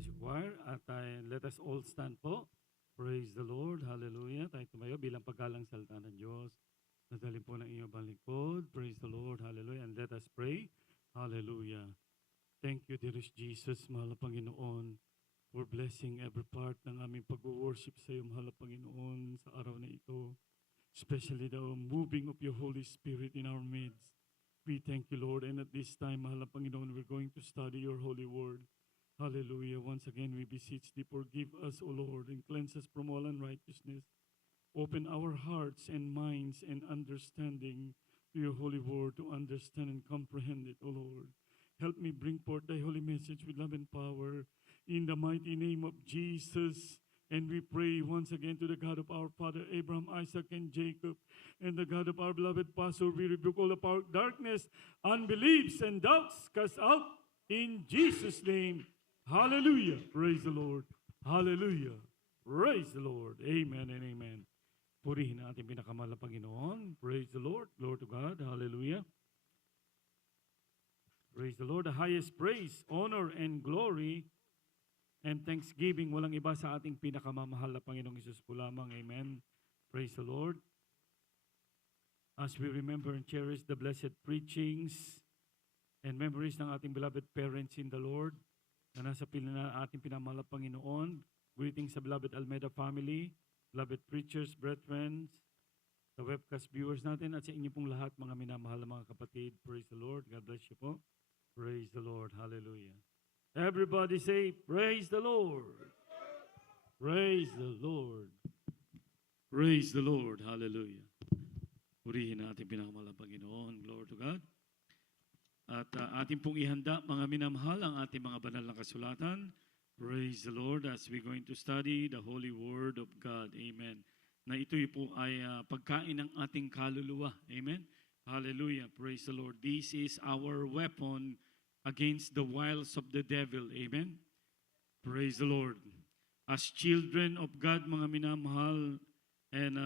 bless you, choir. At let us all stand po. Praise the Lord. Hallelujah. Tayo tumayo bilang paggalang salita ng Diyos. Nadalhin po ng inyong banglikod. Praise the Lord. Hallelujah. And let us pray. Hallelujah. Thank you, dearest Jesus, mahal na Panginoon, for blessing every part ng aming pag-worship sa iyo, mahal na Panginoon, sa araw na ito. Especially the moving of your Holy Spirit in our midst. We thank you, Lord. And at this time, mahal na Panginoon, we're going to study your holy word. Hallelujah. Once again, we beseech thee, forgive us, O Lord, and cleanse us from all unrighteousness. Open our hearts and minds and understanding to your holy word, to understand and comprehend it, O Lord. Help me bring forth thy holy message with love and power in the mighty name of Jesus. And we pray once again to the God of our father Abraham, Isaac, and Jacob, and the God of our beloved pastor. We rebuke all of our darkness, unbeliefs, and doubts. Cast out in Jesus' name. Hallelujah. Praise the Lord. Hallelujah. Praise the Lord. Amen and amen. Purihin ang ating pinakamahal na Panginoon. Praise the Lord. Glory to God. Hallelujah. Praise the Lord. The highest praise, honor, and glory and thanksgiving, walang iba sa ating pinakamamahal na Panginoong Hesus po lamang. Amen. Praise the Lord. As we remember and cherish the blessed preachings and memories ng ating beloved parents in the Lord na nasa ating pinamahal na Panginoon, greetings sa beloved Almeida family, beloved preachers, brethren, the webcast viewers natin, at sa inyo pong lahat, mga minamahal na mga kapatid. Praise the Lord. God bless you po. Praise the Lord. Hallelujah. Everybody say, praise the Lord. Praise the Lord. Praise the Lord. Hallelujah. Purihin natin pinakamahal na Panginoon. Glory to God. At ating pong ihanda, mga minamahal, ang ating mga banal na kasulatan. Praise the Lord as we're going to study the Holy Word of God. Amen. Na ito'y po ay pagkain ng ating kaluluwa. Amen. Hallelujah. Praise the Lord. This is our weapon against the wiles of the devil. Amen. Praise the Lord. As children of God, mga minamahal, and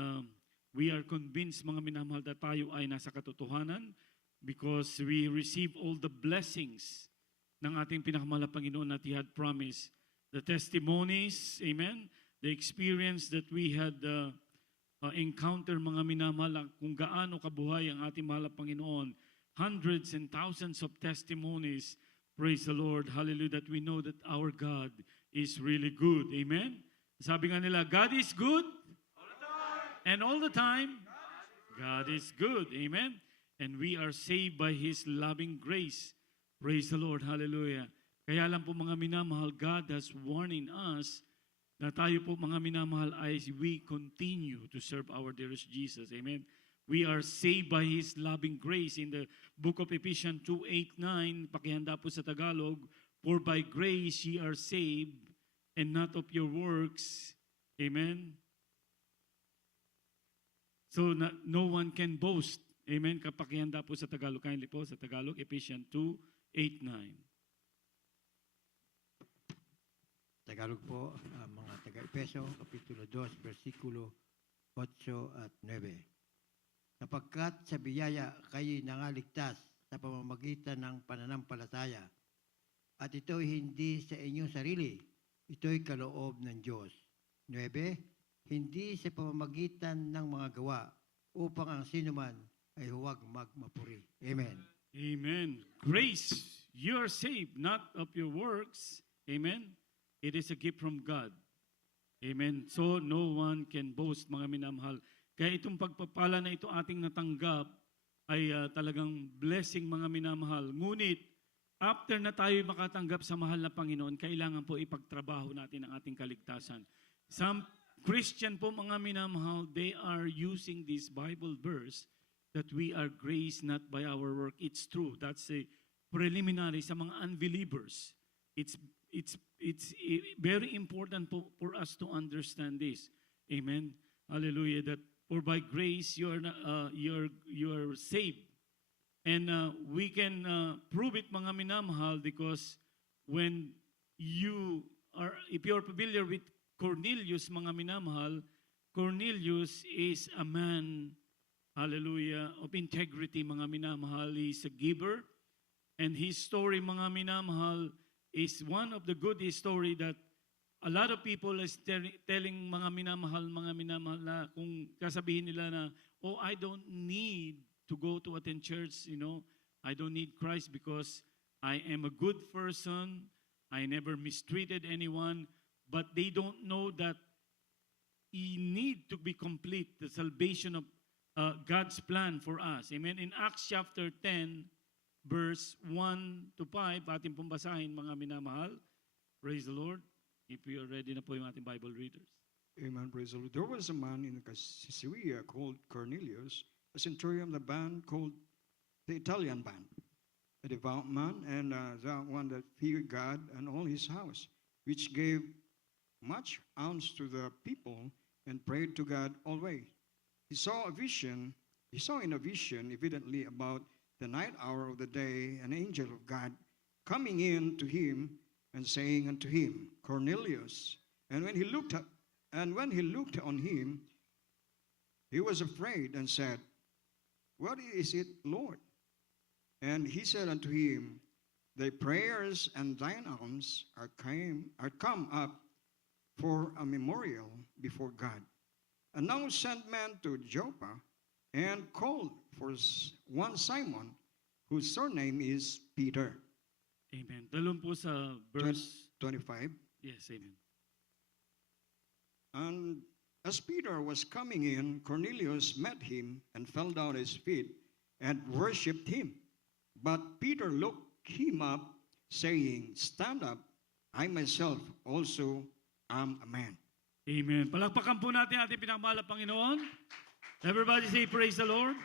we are convinced, mga minamahal, that tayo ay nasa katotohanan because we receive all the blessings ng ating pinakamahal na Panginoon that He had promised. The testimonies, amen, the experience that we had encounter, mga minamahal, kung gaano kabuhay ang ating mahal na Panginoon. Hundreds and thousands of testimonies, praise the Lord, hallelujah, that we know that our God is really good. Amen? Sabi nga nila, God is good. All the time. And all the time, God is good. Amen? And we are saved by His loving grace. Praise the Lord, hallelujah. Kaya lang po mga minamahal, God has warning us na tayo po mga minamahal ay we continue to serve our dearest Jesus. Amen? We are saved by His loving grace. In the book of Ephesians 2:8-9, pakihanda po sa Tagalog, for by grace ye are saved, and not of your works. Amen? So no one can boast. Amen? Kapakihanda po sa Tagalog. Kindly po sa Tagalog, Ephesians 2:8-9. Tagalog po, mga taga-Efeso, Kapitulo 2, versikulo 8 at 9. Sapagkat sa biyaya kayo'y nangaligtas sa pamamagitan ng pananampalataya. At ito'y hindi sa inyong sarili, ito'y kaloob ng Diyos. 9. Hindi sa pamamagitan ng mga gawa, upang ang sinuman ay huwag magmapuri. Amen. Amen. Grace, you are saved, not of your works. Amen. It is a gift from God. Amen. So no one can boast, mga minamahal. Kaya itong pagpapala na ito ating natanggap ay talagang blessing, mga minamahal. Ngunit, after na tayo makatanggap sa mahal na Panginoon, kailangan po ipagtrabaho natin ang ating kaligtasan. Some Christian po, mga minamahal, they are using this Bible verse that we are graced not by our work. It's true. That's a preliminary sa mga unbelievers. It's very important for us to understand this. Amen. Hallelujah. That for by grace you are saved, and we can prove it, mga minamahal, because when you are, if you are familiar with Cornelius, mga minamahal, Cornelius is a man, hallelujah, of integrity, mga minamahal. He is a giver, and his story, mga minamahal, is one of the good story that a lot of people is telling mga minamahal na kung kasabihin nila na, oh, I don't need to go to attend church, I don't need Christ because I am a good person, I never mistreated anyone, but they don't know that you need to be complete the salvation of God's plan for us. Amen. In Acts chapter 10, verse 1 to 5, ating pong basahin mga minamahal. Praise the Lord. If we are ready na po yung ating Bible readers. Amen, praise the Lord. There was a man in Caesarea called Cornelius, a centurion of the band called the Italian band, a devout man, and the one that feared God and all his house, which gave much alms to the people and prayed to God always. He saw in a vision, evidently about the ninth hour of the day, an angel of God coming in to him and saying unto him, Cornelius. And when he looked on him, he was afraid and said, What is it, Lord? And he said unto him, Thy prayers and thine alms are come up for a memorial before God. And now send men to Joppa and called for one Simon, whose surname is Peter. Amen. Talon po sa verse 25. Yes, amen. And as Peter was coming in, Cornelius met him and fell down at his feet and worshipped him. But Peter looked him up, saying, Stand up, I myself also am a man. Amen. Palakpakan po natin ating pinakamahal na Panginoon. Everybody say, praise the Lord.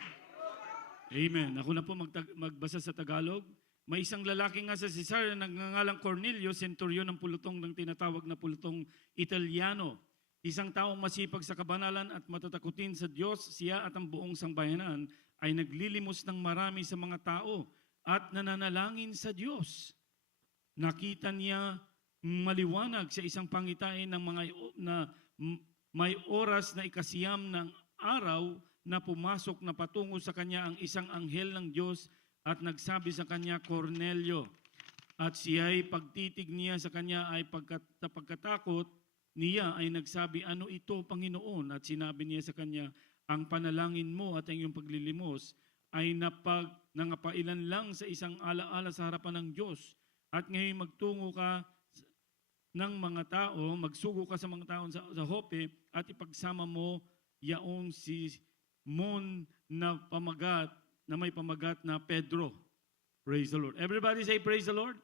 Amen. Ako na po magbasa sa Tagalog. May isang lalaki nga sa Caesarea na nagngangalang Cornelio, senturyon ng pulutong ng tinatawag na pulutong Italiano. Isang taong masipag sa kabanalan at matatakutin sa Diyos, siya at ang buong sangbayanan ay naglilimos ng marami sa mga tao at nananalangin sa Diyos. Nakita niya maliwanag sa isang pangitain ng mga na may oras na ikasiyam ng araw na pumasok na patungo sa kanya ang isang anghel ng Diyos at nagsabi sa kanya, Cornelio. At siya'y pagtitig niya sa kanya ay pagkatakot niya ay nagsabi, ano ito, Panginoon? At sinabi niya sa kanya, ang panalangin mo at ang iyong paglilimos ay nangapailan lang sa isang alaala sa harapan ng Diyos. At ngayon magtungo ka ng mga tao, magsugo ka sa mga tao sa Joppe at ipagsama mo yaong si Simon na may pamagat na Pedro. Praise the Lord. Everybody say praise the Lord.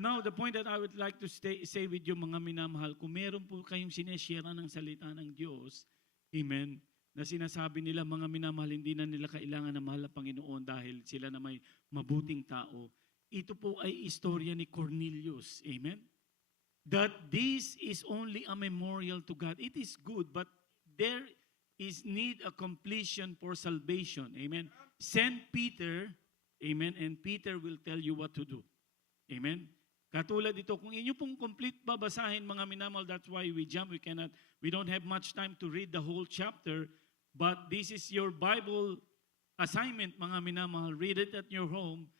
Now, the point that I would like to say with you mga minamahal, kung meron po kayong sineshare ng salita ng Diyos, amen, na sinasabi nila mga minamahal, hindi na nila kailangan na mahal na Panginoon dahil sila na may mabuting tao. Ito po ay istorya ni Cornelius. Amen? That this is only a memorial to God. It is good, but there is need a completion for salvation. Amen? Send Peter, amen, and Peter will tell you what to do. Amen? Katulad ito, kung inyo pong complete babasahin mga minamahal, that's why we jump, we don't have much time to read the whole chapter, but this is your Bible assignment mga minamahal. Read it at your home,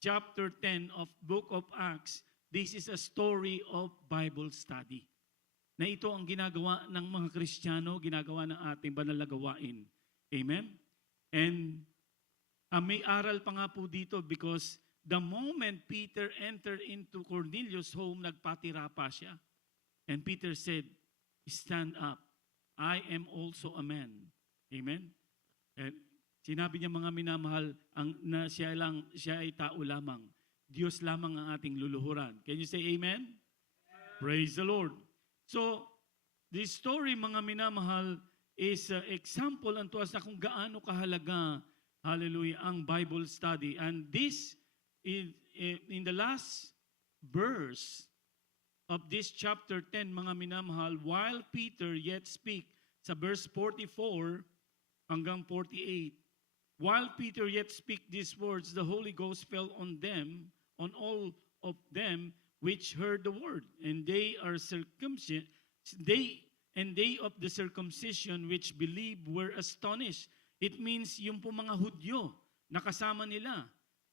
chapter 10 of Book of Acts. This is a story of Bible study. Na ito ang ginagawa ng mga Kristiyano, ginagawa ng ating banal na gawain. Amen? And may aral pa nga po dito because the moment Peter entered into Cornelius' home, nagpatira pa siya. And Peter said, stand up. I am also a man. Amen? And sinabi niya mga minamahal, na siya ay tao lamang. Diyos lamang ang ating luluhuran. Can you say amen? Praise the Lord. So, this story mga minamahal is example unto us na kung gaano kahalaga, hallelujah, ang Bible study. And this in the last verse of this chapter 10, mga minamahal, while Peter yet speak, sa verse 44 hanggang 48, while Peter yet speak these words, the Holy Ghost fell on them, on all of them which heard the word, and they of the circumcision which believed were astonished. It means yung po mga Hudyo na kasama nila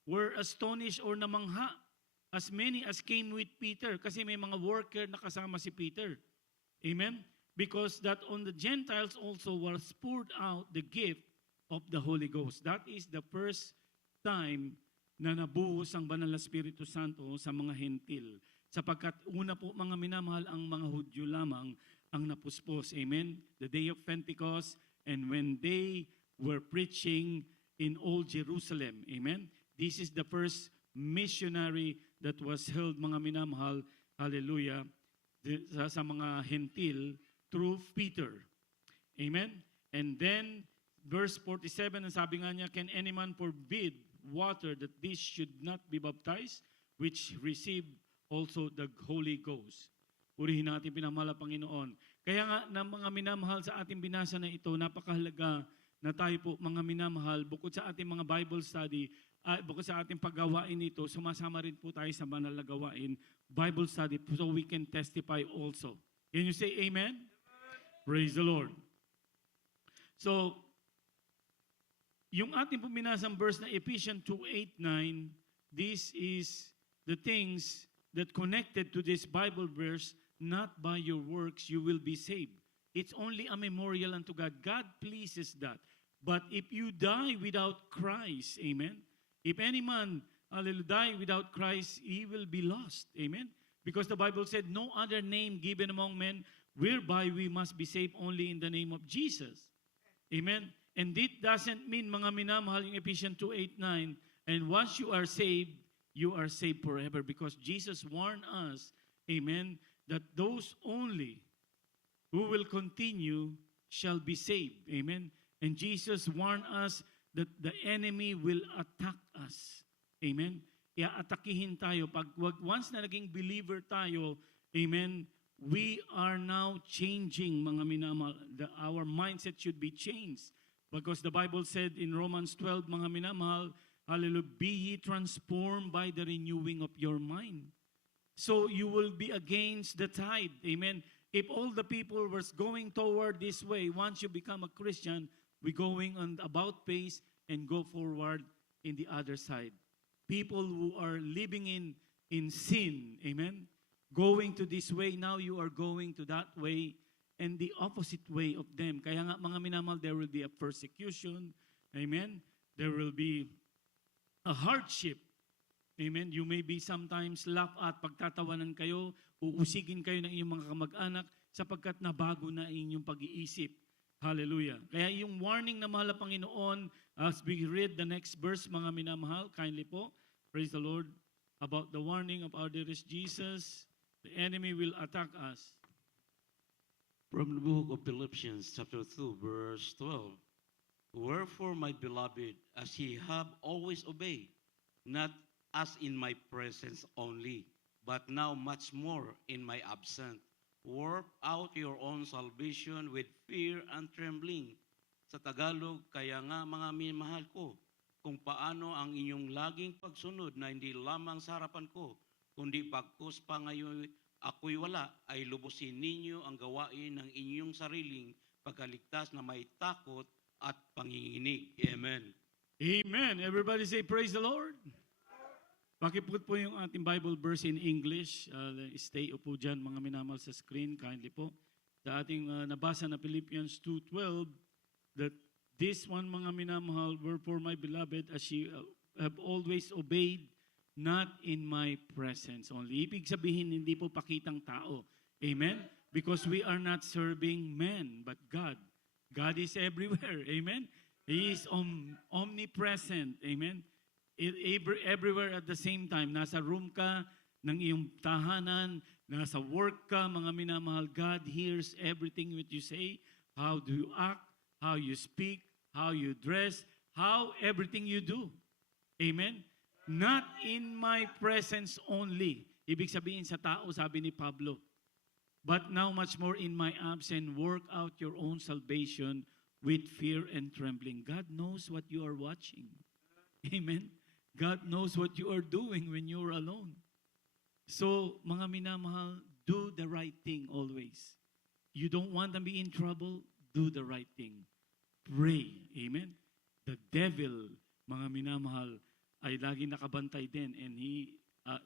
were astonished or namangha as many as came with Peter. Kasi may mga worker na kasama si Peter. Amen? Because that on the Gentiles also was poured out the gift of the Holy Ghost. That is the first time na nabuhos ang Banal na Espiritu Santo sa mga Hentil. Sapagkat una po mga minamahal, ang mga Hudyo lamang ang napuspos. Amen? The day of Pentecost, and when they were preaching in all Jerusalem. Amen? This is the first missionary that was held, mga minamahal, hallelujah, sa mga Hentil through Peter. Amen? And then, verse 47, ang sabi nga niya, can any man forbid water that this should not be baptized, which received also the Holy Ghost? Purihin natin pinamahal ang Panginoon. Kaya nga, na mga minamahal sa ating binasa na ito, napakahalaga na tayo po, mga minamahal, bukod sa ating mga Bible study, bukod sa ating paggawain ito, sumasama rin po tayo sa banal na gawain, Bible study, so we can testify also. Can you say amen? Praise the Lord. So, yung ating puminasang verse na Ephesians 2:8-9, this is the things that connected to this Bible verse, not by your works you will be saved. It's only a memorial unto God. God pleases that. But if you die without Christ, amen, if any man die without Christ, he will be lost. Amen? Because the Bible said, no other name given among men whereby we must be saved, only in the name of Jesus. Amen? And it doesn't mean, mga minamahal, yung Ephesians 2:8-9, and once you are saved forever, because Jesus warned us, amen, that those only who will continue shall be saved. Amen? And Jesus warned us that the enemy will attack us. Amen? Iaatakihin tayo. Once na naging believer tayo, amen, we are now changing, mga minamahal. Our mindset should be changed. Because the Bible said in Romans 12, mga minamahal, hallelujah, be ye transformed by the renewing of your mind. So you will be against the tide. Amen? If all the people was going toward this way, once you become a Christian, we going on about pace and go forward in the other side. People who are living in sin, amen, going to this way, now you are going to that way, and the opposite way of them. Kaya nga, mga minamahal, there will be a persecution, amen, there will be a hardship, amen, you may be sometimes laughed at, pagtatawanan kayo, uusigin kayo ng inyong mga kamag-anak, sapagkat nabago na inyong pag-iisip. Hallelujah. Kaya yung warning na mahal na Panginoon, as we read the next verse, mga minamahal, kindly po, praise the Lord, about the warning of our dearest Jesus, the enemy will attack us. From the book of Philippians, chapter 2, verse 12. Wherefore, my beloved, as ye have always obeyed, not as in my presence only, but now much more in my absence, work out your own salvation with fear and trembling. Sa Tagalog, kaya nga mga minamahal ko, kung paano ang inyong laging pagsunod na hindi lamang sa harapan ko, kundi pagkus pa ngayon ako'y wala, ay lubusin ninyo ang gawain ng inyong sariling pagkaligtas na may takot at panginginig. Amen. Amen. Everybody say, praise the Lord. Pakiput po yung ating Bible verse in English. Stay upo dyan, mga minamahal sa screen, kindly po. Sa ating nabasa na Philippians 2:12, that this one, mga minamahal, wherefore my beloved, as ye have always obeyed, not in my presence only. Ibig sabihin, hindi po pakitang tao. Amen? Because we are not serving men, but God. God is everywhere. Amen? He is omnipresent. Amen? Everywhere at the same time. Nasa room ka, ng iyong tahanan, nasa work ka, mga minamahal. God hears everything that you say, how do you act, how you speak, how you dress, how everything you do. Amen? Not in my presence only. Ibig sabihin sa tao, sabi ni Pablo, but now much more in my absence, work out your own salvation with fear and trembling. God knows what you are watching. Amen? God knows what you are doing when you're alone. So, mga minamahal, do the right thing always. You don't want to be in trouble, do the right thing. Pray. Amen? The devil, mga minamahal, ay lagi nakabantay din, and he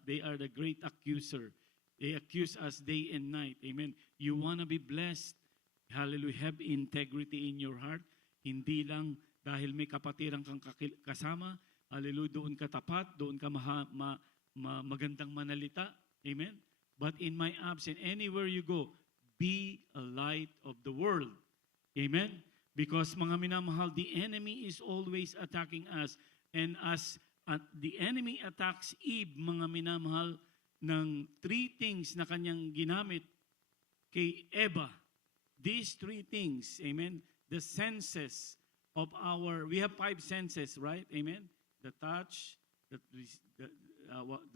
They are the great accuser. They accuse us day and night. Amen. You want to be blessed. Hallelujah. Have integrity in your heart. Hindi lang dahil may kapatiran kang kasama. Hallelujah. Doon ka tapat. Doon ka magandang manalita. Amen. But in my absence, anywhere you go, be a light of the world. Amen. Because mga minamahal, the enemy is always attacking us. And as the enemy attacks Eve, mga minamahal, ng 3 things na kanyang ginamit kay Eva. These 3 things, amen, the senses of we have 5 senses, right? Amen? The touch, the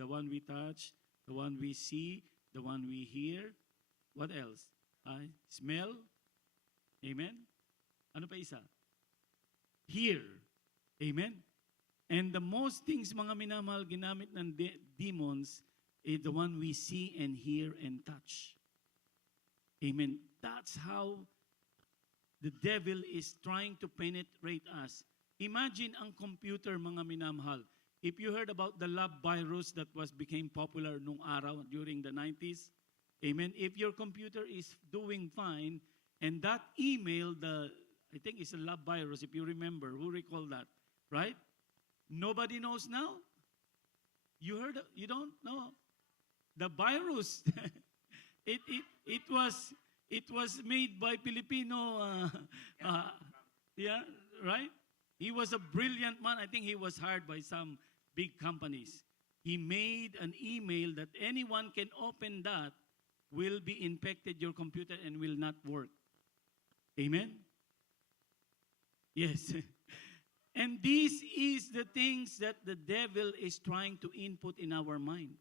one we touch, the one we see, the one we hear. What else? Smell. Amen? Ano pa isa? Hear. Amen? And the most things, mga minamahal, ginamit ng demons is the one we see and hear and touch. Amen. That's how the devil is trying to penetrate us. Imagine ang computer, mga minamahal. If you heard about the love virus that became popular nung araw during the 90s, amen, if your computer is doing fine, and that email, I think it's a love virus, if you remember, who recall that, right? Nobody knows now? You heard? You don't know? The virus. it was made by Filipino. Yeah, right. He was a brilliant man. I think he was hired by some big companies. He made an email that anyone can open that will be infected your computer and will not work. Amen. Yes. And this is the things that the devil is trying to input in our mind.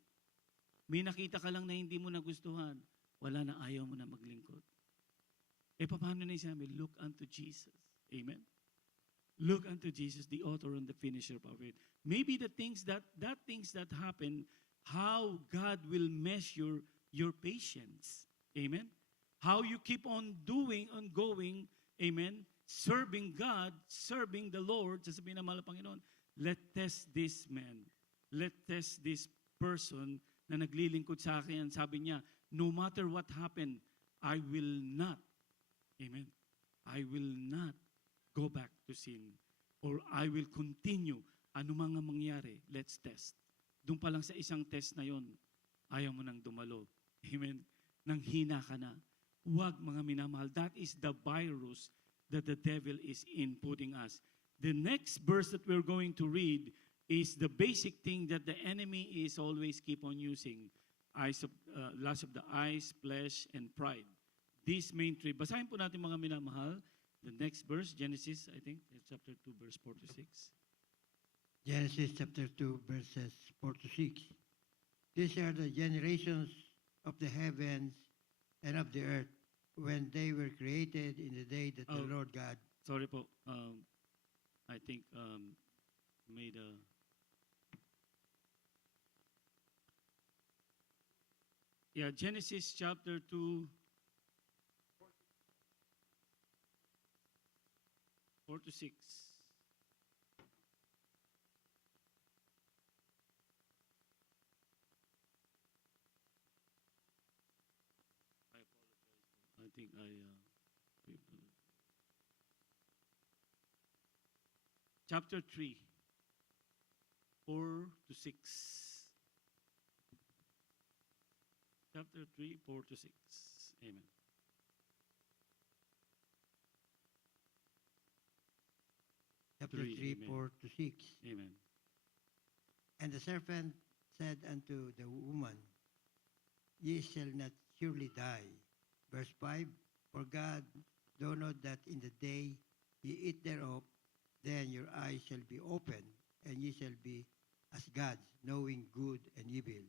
May nakita ka lang na hindi mo nagustuhan, wala na, ayaw mo na maglingkod. Paano na sabi? Look unto Jesus. Amen? Look unto Jesus, the author and the finisher of it. Maybe the things that happen, how God will measure your patience. Amen? How you keep on doing, on going, amen, serving God, serving the Lord, sasabihin ng mahal na Panginoon, let test this man, let test this person na naglilingkod sa akin. Sabi niya, no matter what happened, I will not, amen, I will not go back to sin. Or I will continue. Ano mga mangyari, let's test. Doon pa lang sa isang test na yon, ayaw mo nang dumalo. Amen? Nang hina ka na. Huwag, mga minamahal. That is the virus that the devil is inputting us. The next verse that we're going to read is the basic thing that the enemy is always keep on using. Lust of the eyes, flesh, and pride. These main 3. Basahin po natin, mga minamahal. The next verse, Genesis, I think, chapter 2, verse 4 to 6. Genesis chapter 2, verses 4 to 6. These are the generations of the heavens and of the earth when they were created in the day that the Lord God. Sorry po. I think made a... Yeah, Genesis chapter 2, 4 to 6. I think chapter 3, 4 to 6. Chapter 3, 4 to 6. Amen. Chapter 3, 3, amen. 4 to 6. Amen. And the serpent said unto the woman, Ye shall not surely die. Verse 5, For God knoweth that in the day ye eat thereof, then your eyes shall be opened, and ye shall be as gods, knowing good and evil.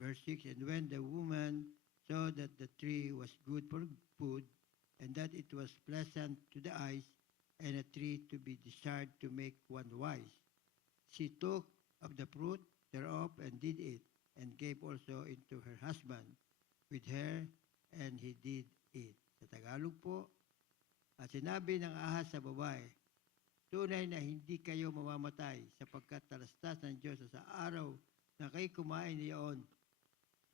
Verse 6, And when the woman saw that the tree was good for food, and that it was pleasant to the eyes, and a tree to be desired to make one wise, she took of the fruit thereof and did eat, and gave also into her husband with her, and he did eat. Sa Tagalog po, at sinabi ng ahas sa babae, tunay na hindi kayo mamamatay sapagkat talastas ng Diyos sa araw na kayo kumain niyon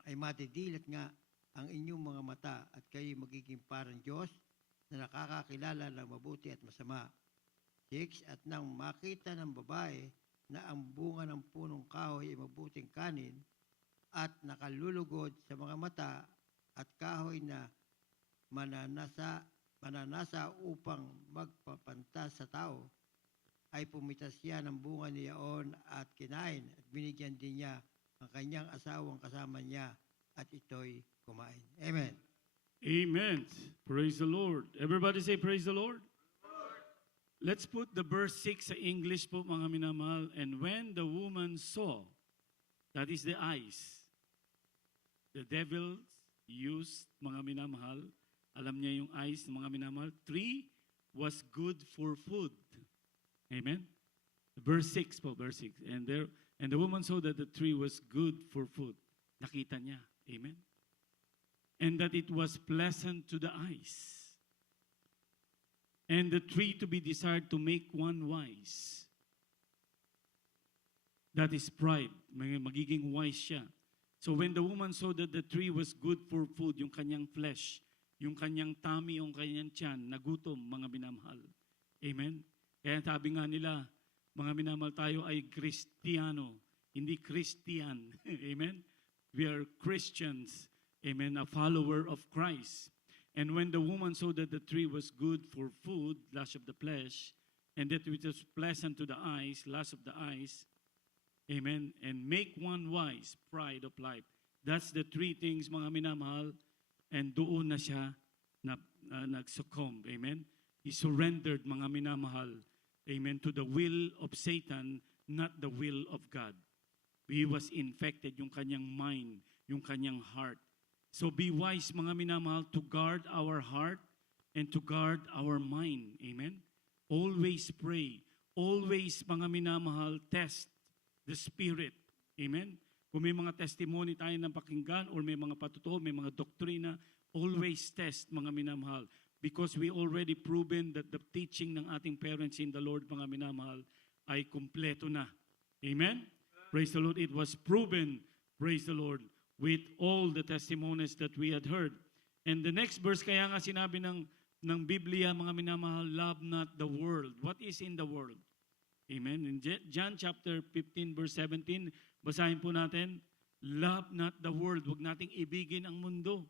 ay matidilat nga ang inyong mga mata at kayo magiging parang Diyos na nakakakilala ng mabuti at masama. 6. At nang makita ng babae na ang bunga ng punong kahoy ay mabuting kanin at nakalulugod sa mga mata at kahoy na mananasa upang magpapantas sa tao, ay pumitas siya ng bunga niyaon at kinain at binigyan din niya ang kanyang asawang kasama niya at ito'y kumain. Amen. Amen. Praise the Lord. Everybody say praise the Lord. Let's put the verse 6 sa English po mga minamahal. And when the woman saw, that is the eyes, the devil used mga minamahal, alam niya yung eyes ng mga minamahal, 3 was good for food. Amen? Verse 6 po, verse 6. And the woman saw that the tree was good for food. Nakita niya. Amen? And that it was pleasant to the eyes. And the tree to be desired to make one wise. That is pride. Magiging wise siya. So when the woman saw that the tree was good for food, yung kanyang flesh, yung kanyang tummy, yung kanyang tiyan, nagutom, mga minamahal. Amen? Kaya sabi nga nila, mga minamahal, tayo ay Kristiyano, hindi Christian. Amen? We are Christians. Amen? A follower of Christ. And when the woman saw that the tree was good for food, lust of the flesh, and that it was pleasant to the eyes, lust of the eyes, amen, and make one wise, pride of life. That's the 3 things, mga minamahal, and doon na siya nagsuccumb, amen. He surrendered, mga minamahal, amen, to the will of Satan, not the will of God. He was infected, yung kanyang mind, yung kanyang heart. So be wise, mga minamahal, to guard our heart and to guard our mind. Amen? Always pray. Always, mga minamahal, test the Spirit. Amen? Kung may mga testimony tayo ng pakinggan or may mga patutuo, may mga doktrina, always test, mga minamahal. Because we already proven that the teaching ng ating parents in the Lord, mga minamahal, ay kumpleto na. Amen? Praise the Lord. It was proven, praise the Lord, with all the testimonies that we had heard. And the next verse, kaya nga sinabi ng Biblia, mga minamahal, love not the world. What is in the world? Amen. In John chapter 15, verse 17, basahin po natin, love not the world. Huwag nating ibigin ang mundo.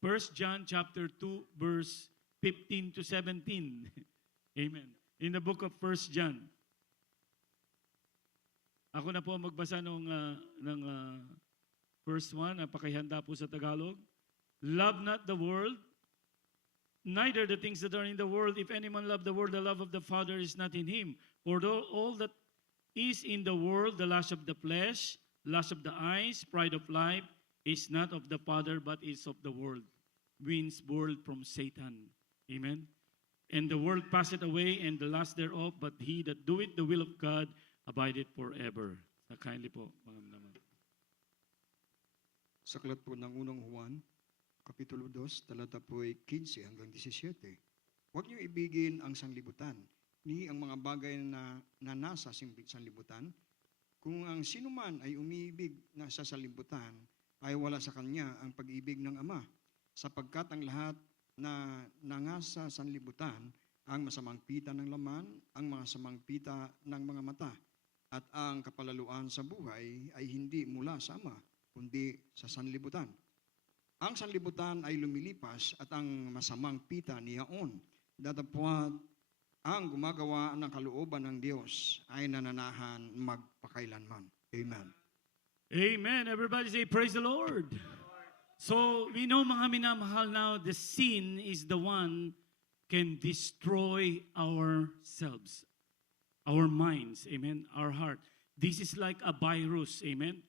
1 John chapter 2, verse 15 to 17. Amen. In the book of 1 John. Ako na po magbasa ng verse 1, napakihanda po sa Tagalog. Love not the world, neither the things that are in the world. If any man love the world, the love of the Father is not in him. For all that is in the world, the lust of the flesh, lust of the eyes, pride of life, is not of the Father, but is of the world. Means world from Satan. Amen? And the world passeth away, and the lust thereof, but he that doeth the will of God abideth forever. Kindly po, mga naman. Sa aklat po ng unang Juan, Kapitulo 2, talata po ay 15 hanggang 17. Huwag niyo ibigin ang sanlibutan, ni ang mga bagay na nasa sanlibutan. Kung ang sinuman ay umiibig na sa sanlibutan, ay wala sa kanya ang pag-ibig ng Ama, sapagkat ang lahat na nangasa sanlibutan, ang masamang pita ng laman, ang masamang pita ng mga mata, at ang kapalaluan sa buhay ay hindi mula sa Ama, kundi sa sanlibutan. Ang sanlibutan ay lumilipas at ang masamang pita niyaon, datapwat ang gumagawa ng kalooban ng Diyos ay nananahan magpakailanman. Amen. Amen. Everybody say, praise the Lord. So, we know, mga minamahal, now the sin is the one can destroy ourselves, our minds, amen, our heart. This is like a virus, amen.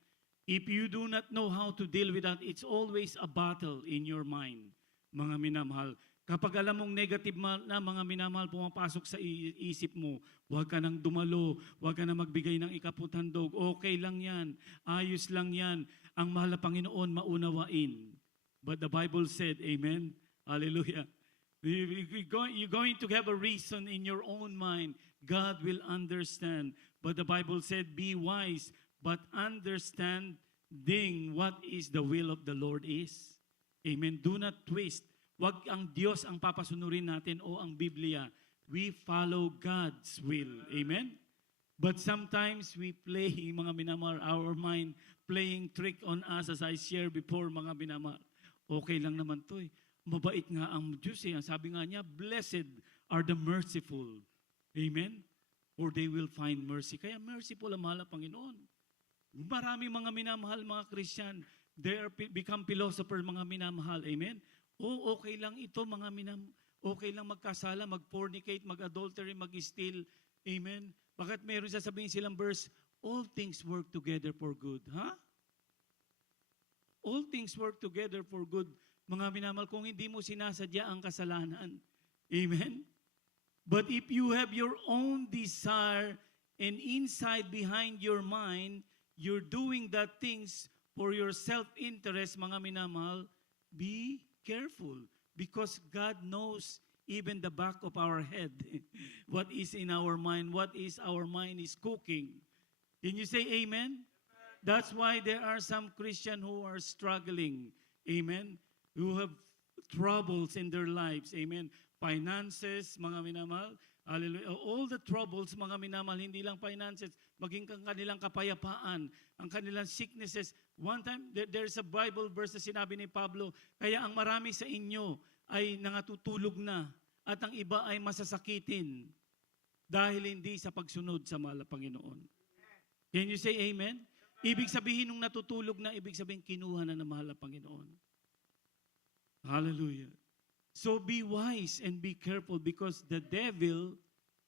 If you do not know how to deal with that, it's always a battle in your mind, mga minamahal. Kapag alam mong negative na, mga minamahal, pumapasok sa isip mo, huwag ka nang dumalo, huwag ka nang magbigay ng ikaputhandog, okay lang yan, ayos lang yan, ang mahal na Panginoon maunawain. But the Bible said, amen, hallelujah, you're going to have a reason in your own mind God will understand. But the Bible said, be wise, but understanding what is the will of the Lord is. Amen. Do not twist. Wag ang Diyos ang papasunurin natin o ang Biblia. We follow God's will. Amen? But sometimes we play, mga minamahal, our mind playing trick on us as I shared before, mga minamahal. Okay lang naman to eh. Mabait nga ang Diyos eh. Ang sabi nga niya, blessed are the merciful. Amen? For they will find mercy. Kaya merciful ang mahal na Panginoon. Marami mga minamahal, mga Christian, they are become philosopher, mga minamahal. Amen? O okay lang ito, mga okay lang magkasala, mag-fornicate, mag-adultery, mag-steal. Amen? Bakit meron sasabihin silang verse, all things work together for good. Ha? All things work together for good. Mga minamahal, kung hindi mo sinasadya ang kasalanan. Amen? But if you have your own desire and inside behind your mind, you're doing that things for your self-interest, mga minamahal, be careful because God knows even the back of our head, what is in our mind, what is our mind is cooking. Can you say amen? That's why there are some Christians who are struggling, amen, who have troubles in their lives, amen. Finances, mga minamahal, hallelujah. All the troubles, mga minamahal, hindi lang finances, maging kanilang kapayapaan, ang kanilang sicknesses. One time, there's a Bible verse na sinabi ni Pablo, kaya ang marami sa inyo ay nangatutulog na at ang iba ay masasakitin dahil hindi sa pagsunod sa mahal na Panginoon. Can you say amen? Ibig sabihin nung natutulog na, ibig sabihin kinuha na ng mahal na Panginoon. Hallelujah. So be wise and be careful because the devil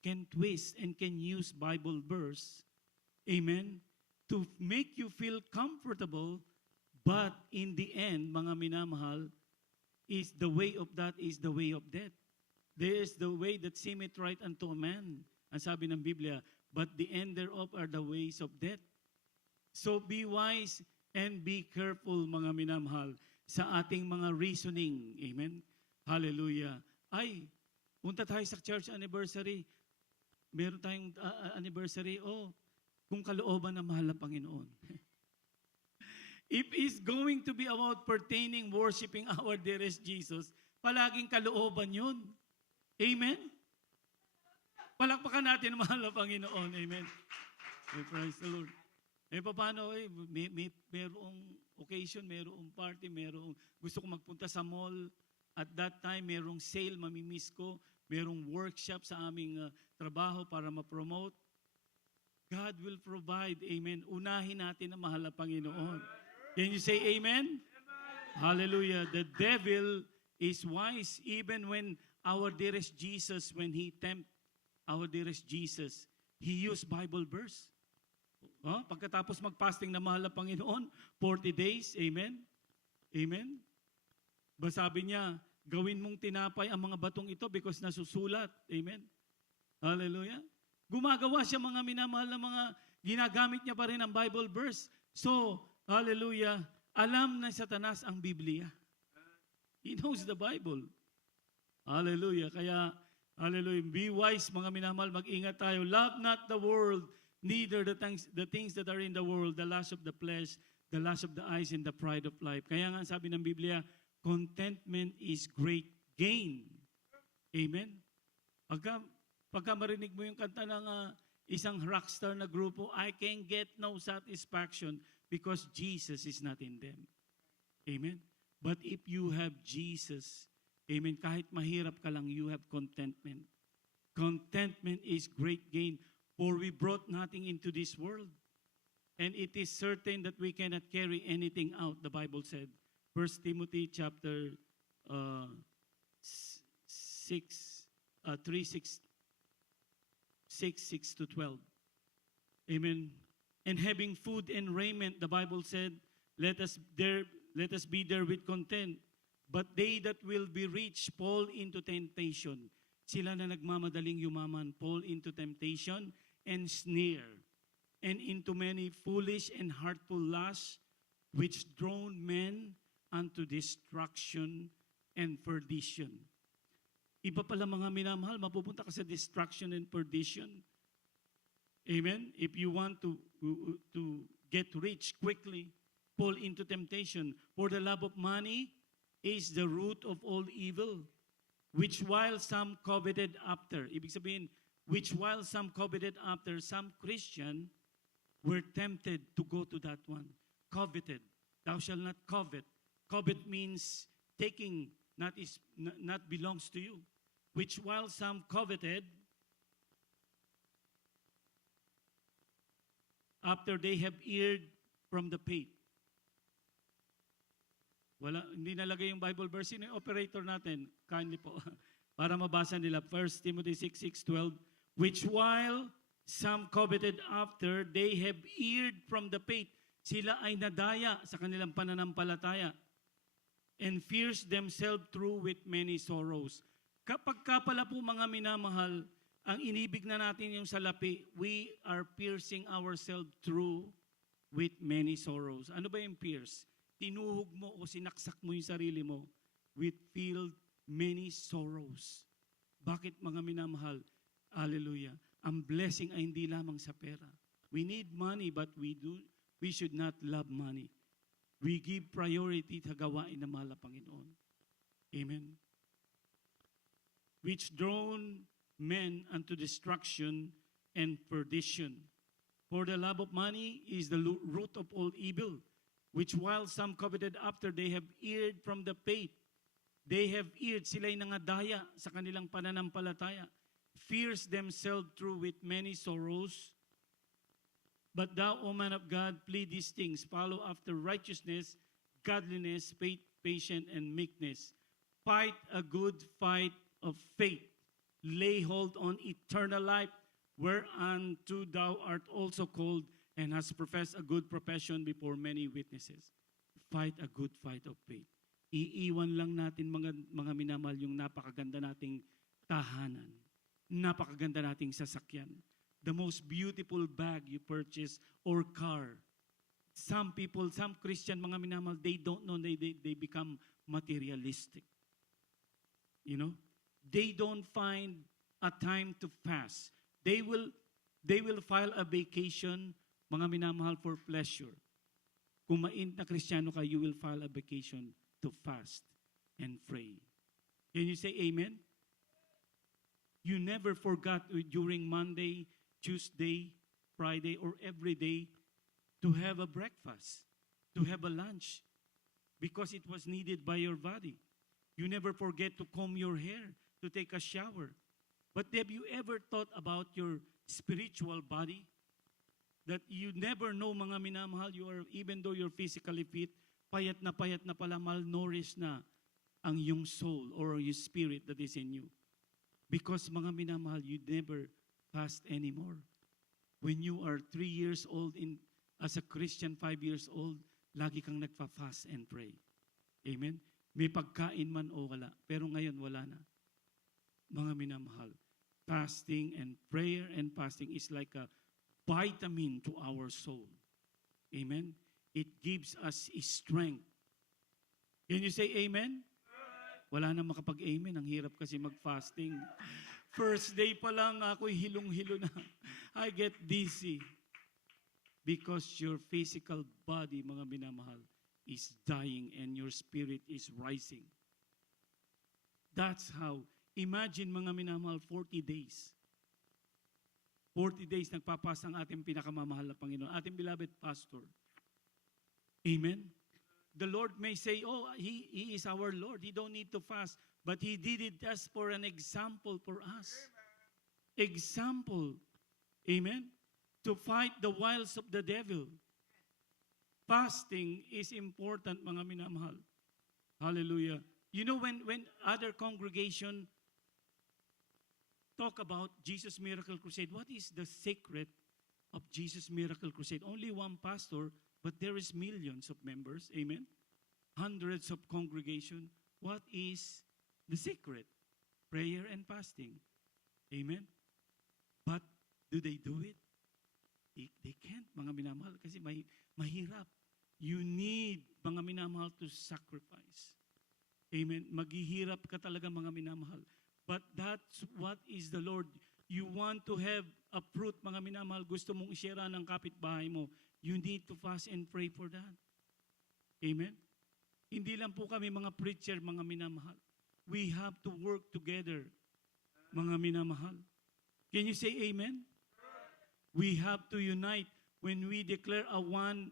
can twist and can use Bible verse, amen, to make you feel comfortable, but in the end, mga minamahal, is the way of that is the way of death. There is the way that seemeth right unto a man. Ang sabi ng Biblia, but the end thereof are the ways of death. So be wise and be careful, mga minamahal, sa ating mga reasoning. Amen? Hallelujah. Ay, punta tayo sa church anniversary. Meron tayong anniversary. Oh, kung kalooban ng mahal na Panginoon. If it's going to be about pertaining, worshiping our dearest Jesus, palaging kalooban yun. Amen? Palakpakan natin ang mahal na Panginoon. Amen. Praise the Lord. Paano merong occasion, merong party, merong gusto ko magpunta sa mall. At that time, merong sale, mamimiss ko. Merong workshop sa aming trabaho para ma-promote. God will provide. Amen. Unahin natin ang mahal na Panginoon. Can you say amen? Hallelujah. The devil is wise even when our dearest Jesus, when he tempted our dearest Jesus, he used Bible verse. Pagkatapos mag-fasting na mahal na Panginoon, 40 days, amen? Amen? Sabi niya, gawin mong tinapay ang mga batong ito because nasusulat. Amen? Hallelujah? Gumagawa siya mga minamahal na mga, ginagamit niya pa rin ang Bible verse. So, hallelujah, alam na Satanas ang Biblia. He knows the Bible. Hallelujah. Kaya, hallelujah, be wise mga minamahal, mag-ingat tayo. Love not the world, neither the things that are in the world, the lust of the flesh, the lust of the eyes, and the pride of life. Kaya nga sabi ng Biblia, contentment is great gain. Amen? Pagka marinig mo yung kanta ng isang rockstar na grupo, I can get no satisfaction because Jesus is not in them. Amen? But if you have Jesus, amen, kahit mahirap ka lang, you have contentment. Contentment is great gain, for we brought nothing into this world. And it is certain that we cannot carry anything out, the Bible said. 1 Timothy chapter 6, 6 to 12. Amen. And having food and raiment, the Bible said, let us be there with content. But they that will be rich fall into temptation. Sila na nagmamadaling yumaman fall into temptation and snare, and into many foolish and hurtful lusts, which drown men unto destruction and perdition. Iba pala mga minamahal, mapupunta ka sa destruction and perdition. Amen? If you want to get rich quickly, fall into temptation. For the love of money is the root of all evil, which while some coveted after. Ibig sabihin, which while some coveted after, some Christian were tempted to go to that one. Coveted. Thou shalt not covet. Covet means taking not belongs to you. Which while some coveted, after they have erred from the faith. Wala, hindi nalagay yung Bible verse. Sino yung operator natin? Kindly po. Para mabasa nila. 1 Timothy 6:12. Which while some coveted after, they have erred from the faith. Sila ay nadaya sa kanilang pananampalataya and pierced themselves through with many sorrows. Kapag ka pala po mga minamahal, ang inibig na natin yung salapi, we are piercing ourselves through with many sorrows. Ano ba yung pierce? Tinuhog mo o sinaksak mo yung sarili mo with filled many sorrows. Bakit mga minamahal? Hallelujah. Ang blessing ay hindi lamang sa pera. We need money but we should not love money. We give priority sa gawain na mahal na Panginoon. Amen. Which drawn men unto destruction and perdition. For the love of money is the root of all evil, which while some coveted after, they have erred from the faith. They have erred, sila'y nangadaya sa kanilang pananampalataya, fierce themselves through with many sorrows. But thou, O man of God, plead these things, follow after righteousness, godliness, faith, patience, and meekness. Fight a good fight of faith. Lay hold on eternal life, whereunto thou art also called, and hast professed a good profession before many witnesses. Fight a good fight of faith. Iiwan lang natin mga minamahal yung napakaganda nating tahanan, napakaganda nating sasakyan, the most beautiful bag you purchase or car. Some people, some Christian mga minamahal, they don't know, they become materialistic. You know? They don't find a time to fast. They will file a vacation, mga minamahal, for pleasure. Kung maint na Kristiyano ka, you will file a vacation to fast and pray. Can you say amen? You never forgot during Monday, Tuesday, Friday, or every day to have a breakfast, to have a lunch, because it was needed by your body. You never forget to comb your hair, to take a shower. But have you ever thought about your spiritual body? That you never know, mga minamahal, you are, even though you're physically fit, payat na pala, malnourished na ang iyong soul or your spirit that is in you. Because mga minamahal, you never fast anymore. When you are 3 years old, as a Christian, 5 years old, lagi kang nagfa-fast and pray. Amen? May pagkain man o wala, pero ngayon wala na. Mga minamahal, fasting and prayer and fasting is like a vitamin to our soul. Amen? It gives us strength. Can you say amen? Wala na makapag-amen. Ang hirap kasi mag-fasting. First day pa lang ako'y hilong-hilo na. I get dizzy. Because your physical body, mga minamahal, is dying and your spirit is rising. That's how. Imagine, mga minamahal, 40 days. 40 days nagpapas ang ating pinakamamahal na Panginoon, ating beloved pastor. Amen? The Lord may say, oh, He is our Lord. He don't need to fast. But He did it just for an example for us. Example. Amen? To fight the wiles of the devil. Fasting is important, mga minamahal. Hallelujah. You know, when other congregation talk about Jesus Miracle Crusade, what is the secret of Jesus Miracle Crusade? Only one pastor, but there is millions of members. Amen? Hundreds of congregation. What is the secret? Prayer and fasting. Amen? But do they do it? They can't, mga minamahal, kasi mahirap. You need, mga minamahal, to sacrifice. Amen? Maghihirap ka talaga, mga minamahal. But that's what is the Lord. You want to have a fruit, mga minamahal, gusto mong ishare ng kapitbahay mo, you need to fast and pray for that. Amen? Hindi lang po kami mga preacher, mga minamahal. We have to work together, mga minamahal. Can you say amen? We have to unite when we declare a once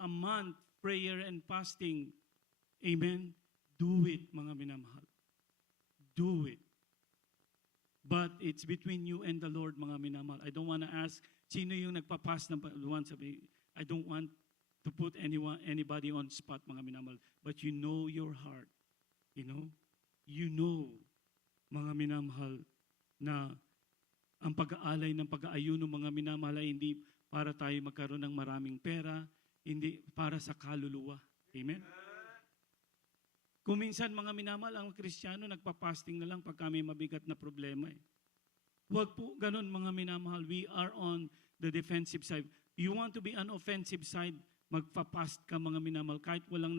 a month prayer and fasting. Amen? Do it, mga minamahal. Do it. But it's between you and the Lord, mga minamahal. I don't want to ask, sino yung nagpapas ng once a week? I don't want to put anybody on spot, mga minamahal. But you know your heart. You know, mga minamahal, na ang pag-aalay ng pag-aayuno, mga minamahal, ay hindi para tayo magkaroon ng maraming pera, hindi para sa kaluluwa. Amen? Kung minsan, mga minamahal, ang Kristiyano, nagpa-fasting na lang pag kami mabigat na problema. Huwag po ganun, mga minamahal. We are on the defensive side. You want to be on offensive side, magpa-fast ka, mga minamahal. Kahit walang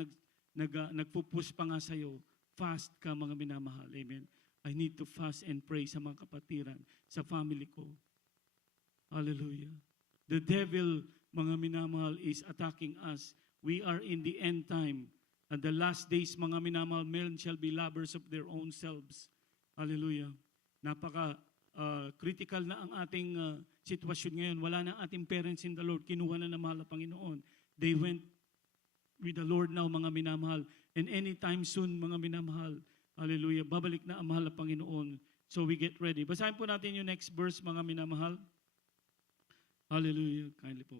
nagpupush pa nga sa'yo, fast ka, mga minamahal. Amen? I need to fast and pray sa mga kapatiran, sa family ko. Hallelujah. The devil, mga minamahal, is attacking us. We are in the end time. At the last days, mga minamahal, men shall be lovers of their own selves. Hallelujah. Critical na ang ating sitwasyon ngayon. Wala na ating parents in the Lord. Kinuha na ng mahal na Panginoon. They went with the Lord now, mga minamahal. And anytime soon, mga minamahal, hallelujah, babalik na ang mahal na Panginoon. So we get ready. Basahin po natin yung next verse, mga minamahal. Hallelujah. Kindly po.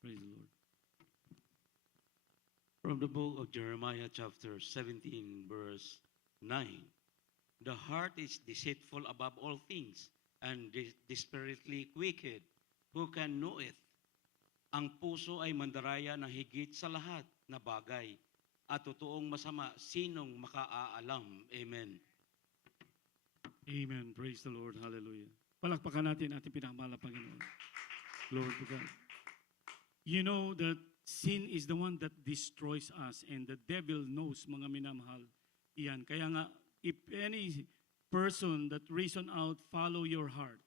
Praise the Lord. From the book of Jeremiah chapter 17 verse 9. The heart is deceitful above all things and desperately wicked. Who can know it? Ang puso ay mandaraya na higit sa lahat na bagay at totoong masama, sinong makaalam? Amen. Amen. Praise the Lord. Hallelujah. Palakpakan natin ating pinakamahal na Panginoon. Glory to God. You know that sin is the one that destroys us and the devil knows, mga minamahal, iyan. Kaya nga, if any person that reason out, follow your heart.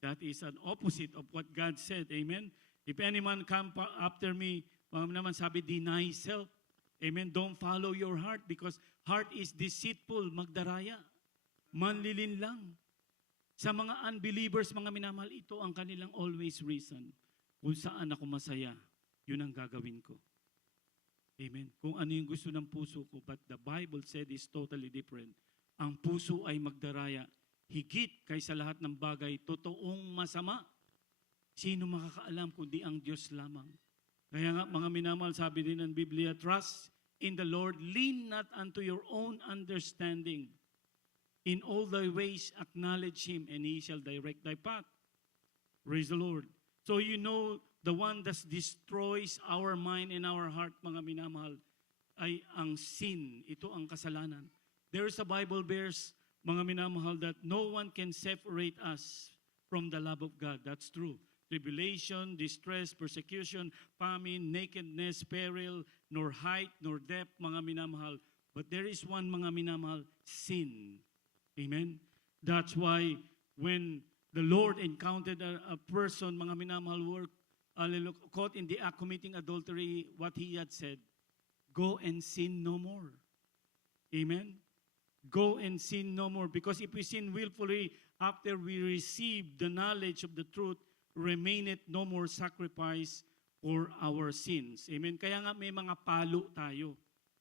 That is an opposite of what God said. Amen? If any man come after me, mga naman sabi, deny self. Amen? Don't follow your heart because heart is deceitful, magdaraya. Manlilin lang. Sa mga unbelievers, mga minamahal, ito ang kanilang always reason. Kung saan ako masaya, yun ang gagawin ko. Amen. Kung ano yung gusto ng puso ko, but the Bible said is totally different. Ang puso ay magdaraya, higit kaysa lahat ng bagay, totoong masama. Sino makakaalam kundi ang Diyos lamang? Kaya nga, mga minamahal, sabi din ng Biblia, trust in the Lord, lean not unto your own understanding. In all thy ways acknowledge Him, and He shall direct thy path. Praise the Lord. So you know, the one that destroys our mind and our heart, mga minamahal, ay ang sin. Ito ang kasalanan. There is a Bible verse, mga minamahal, that no one can separate us from the love of God. That's true. Tribulation, distress, persecution, famine, nakedness, peril, nor height, nor depth, mga minamahal. But there is one, mga minamahal, sin. Amen? That's why when the Lord encountered a person, mga minamahal, caught in the act committing adultery, what He had said, go and sin no more. Amen? Go and sin no more. Because if we sin willfully, after we receive the knowledge of the truth, remaineth no more sacrifice for our sins. Amen? Kaya nga may mga palo tayo.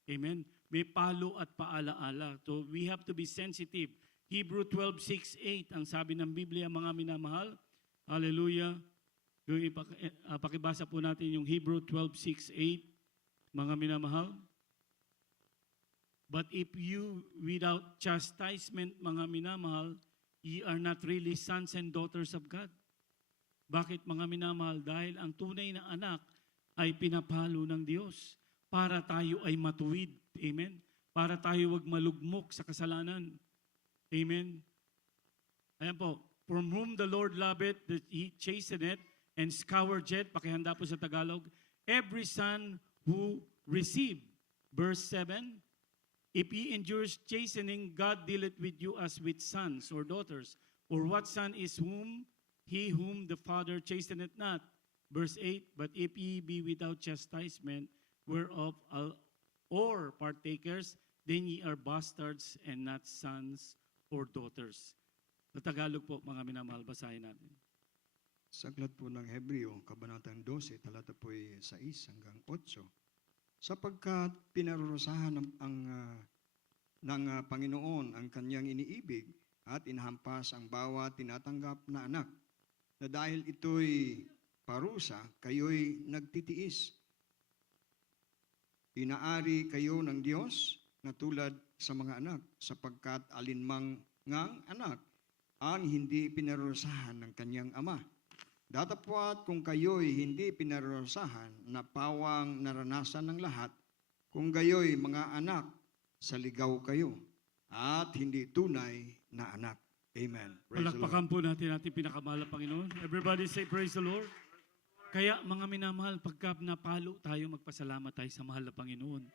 Amen? May palo at paalaala. So we have to be sensitive. Hebrew 12:6-8 ang sabi ng Biblia, mga minamahal. Hallelujah. Pakibasa po natin yung Hebrew 12:6-8, mga minamahal. But if you without chastisement, mga minamahal, ye are not really sons and daughters of God. Bakit, mga minamahal? Dahil ang tunay na anak ay pinapalo ng Diyos para tayo ay matuwid. Amen? Para tayo wag malugmok sa kasalanan. Amen? Ayan po. From whom the Lord loveth, that He chasteneth, and scoured it, pakihanda po sa Tagalog, every son who received. Verse 7, If ye endure chastening, God dealeth with you as with sons or daughters. Or what son is he whom the father chasteneth not? Verse 8, but if ye be without chastisement, whereof or partakers, then ye are bastards and not sons or daughters. Sa Tagalog po, mga minamahal, basahin natin. Sa aklat po ng Hebreo, Kabanatang 12, talata po 6 hanggang 8, sapagkat pinarurusahan ng Panginoon ang kanyang iniibig at inahampas ang bawat tinatanggap na anak, na dahil ito'y parusa, kayo'y nagtitiis. Inaari kayo ng Diyos na tulad sa mga anak, sapagkat alinmang ngang anak ang hindi pinarurusahan ng kanyang ama. Datapwat kung kayo'y hindi pinarurusahan na pawang naranasan ng lahat, kung gayo'y mga anak, sa ligaw kayo, at hindi tunay na anak. Amen. Praise the Lord. Palakpakan po natin ating pinakamahal na Panginoon. Everybody say, praise the Lord. Kaya mga minamahal, pagka napalo tayo, magpasalamat tayo sa mahal na Panginoon.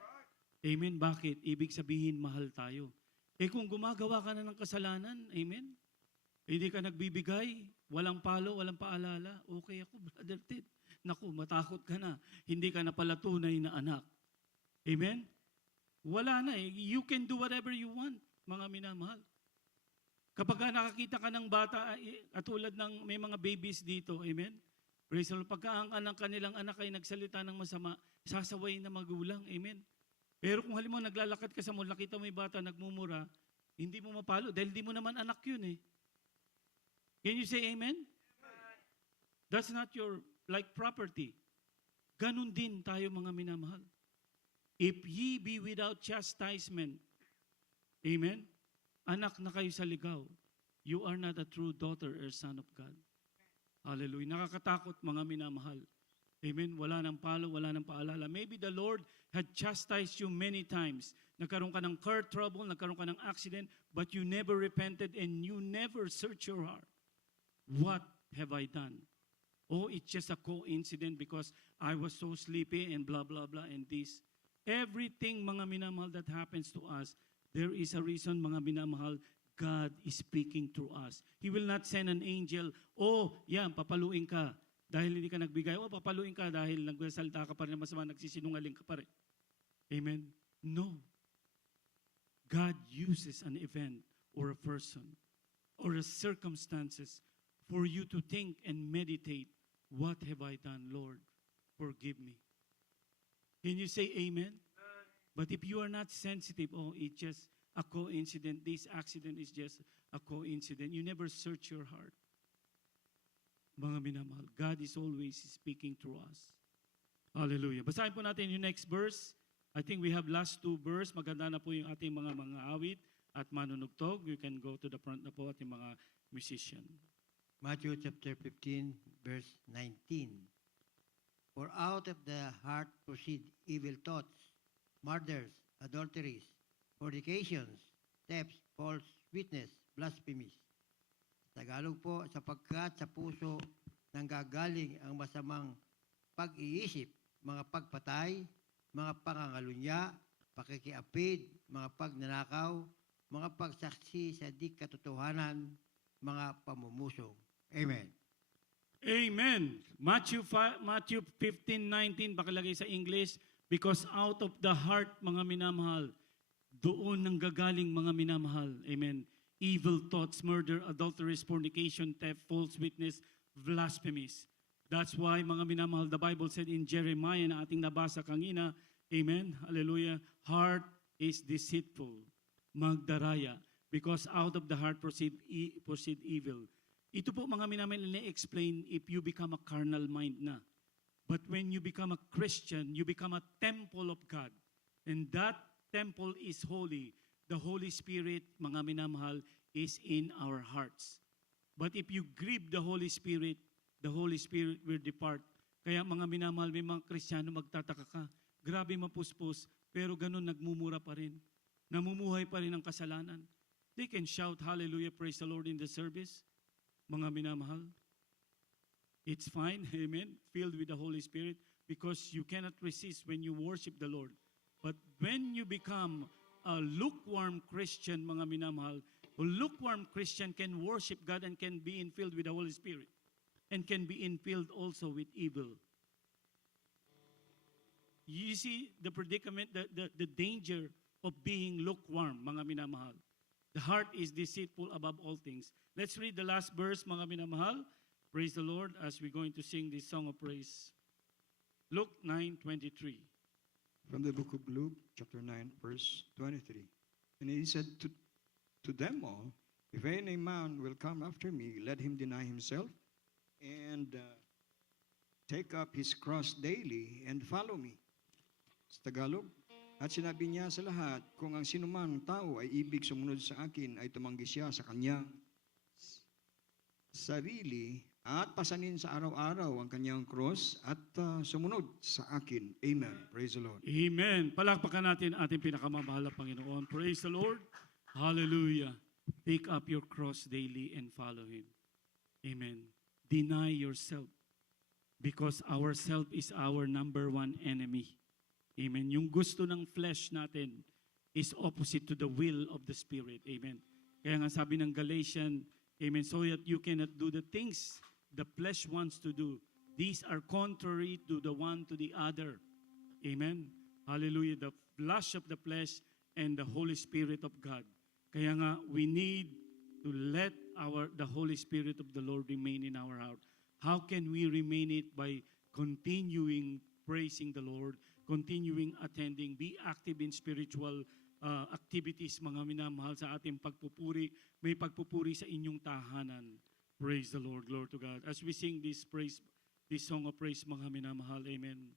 Amen. Bakit? Ibig sabihin, mahal tayo. Kung gumagawa ka na ng kasalanan, amen, hindi ka nagbibigay, walang palo, walang paalala, okay ako, Brother Ted. Naku, matakot ka na. Hindi ka na pala tunay na anak. Amen? Wala na eh. You can do whatever you want, mga minamahal. Kapag nakakita ka ng bata, katulad ng may mga babies dito, amen? Praise the Lord. Pagka ang kanilang anak ay nagsalita ng masama, sasaway na magulang, amen? Pero kung halimbawa naglalakad ka sa mall, nakita mo yung bata nagmumura, hindi mo mapalo dahil hindi mo naman anak yun eh. Can you say amen? That's not your like property. Ganon din tayo mga minamahal. If ye be without chastisement, amen? Anak na kayo sa ligaw, you are not a true daughter or son of God. Hallelujah. Nakakatakot mga minamahal. Amen? Wala nang palo, wala nang paalala. Maybe the Lord had chastised you many times. Nagkaroon ka ng car trouble, nagkaroon ka ng accident, but you never repented and you never searched your heart. What have I done? Oh, it's just a coincidence because I was so sleepy and blah, blah, blah, and this. Everything, mga minamahal, that happens to us, there is a reason, mga minamahal, God is speaking through us. He will not send an angel, oh, yan, papaluin ka. Dahil hindi ka nagbigay, oh, papaluin ka dahil nagsalita ka pa rin masama, nagsisinungaling ka pa rin. Amen? No. God uses an event or a person or a circumstances for you to think and meditate, what have I done, Lord? Forgive me. Can you say amen? But if you are not sensitive, oh, it's just a coincidence. This accident is just a coincidence. You never search your heart. Mga minamahal, God is always speaking through us. Hallelujah. Basahin po natin yung next verse. I think we have last two verse. Maganda na po yung ating mga awit at manunugtog. You can go to the front na po ating mga musician. Matthew chapter 15, verse 19. For out of the heart proceed evil thoughts, murders, adulteries, fornications, thefts, false witness, blasphemies. Tagalog po, sapagkat sa puso nanggagaling ang masamang pag-iisip, mga pagpatay, mga pangangalunya, pakikiapid, mga pagnanakaw, mga pagsaksi sa di katotohanan, mga pamumuso. Amen. Amen. Matthew 15:19, pakilagay sa English, because out of the heart, mga minamahal, doon nanggagaling mga minamahal. Amen. Evil thoughts, murder, adulteries, fornication, theft, false witness, blasphemies. That's why, mga minamahal, the Bible said in Jeremiah na ating nabasa kanina, amen, hallelujah, heart is deceitful, magdaraya, because out of the heart proceed evil. Ito po mga minamahal, na-explain if you become a carnal mind na. But when you become a Christian, you become a temple of God. And that temple is holy. The Holy Spirit, mga minamahal, is in our hearts. But if you grieve the Holy Spirit will depart. Kaya mga minamahal, may mga Kristiyano magtataka ka. Grabe mapuspos, pero ganun nagmumura pa rin. Namumuhay pa rin ang kasalanan. They can shout, hallelujah, praise the Lord in the service. Mga minamahal, it's fine, amen, filled with the Holy Spirit, because you cannot resist when you worship the Lord. But when you become a lukewarm Christian, mga minamahal. A lukewarm Christian can worship God and can be infilled with the Holy Spirit and can be infilled also with evil. You see the predicament, the danger of being lukewarm, mga minamahal. The heart is deceitful above all things. Let's read the last verse, mga minamahal. Praise the Lord as we're going to sing this song of praise. Luke 9:23. From the book of Luke, chapter 9, verse 23. And he said to them all, if any man will come after me, let him deny himself and take up his cross daily and follow me. Sa Tagalog, at sinabi niya sa lahat, kung ang sinumang tao ay ibig sumunod sa akin, ay tumanggi siya sa kanyang sarili at pasanin sa araw-araw ang kanyang cross at sumunod sa akin. Amen. Praise the Lord. Amen. Palakpakan natin ating pinakamamahal na Panginoon. Praise the Lord. Hallelujah. Take up your cross daily and follow Him. Amen. Deny yourself because our self is our number one enemy. Amen. Yung gusto ng flesh natin is opposite to the will of the Spirit. Amen. Kaya nga sabi ng Galatians, amen, so that you cannot do the things the flesh wants to do. These are contrary to the one to the other. Amen. Hallelujah. The flesh of the flesh and the Holy Spirit of God. Kaya nga, we need to let the Holy Spirit of the Lord remain in our heart. How can we remain it? By continuing praising the Lord, continuing attending, be active in spiritual activities, mga minamahal, sa ating pagpupuri. May pagpupuri sa inyong tahanan. Praise the Lord, glory to God. As we sing this song of praise, mga minamahal, amen.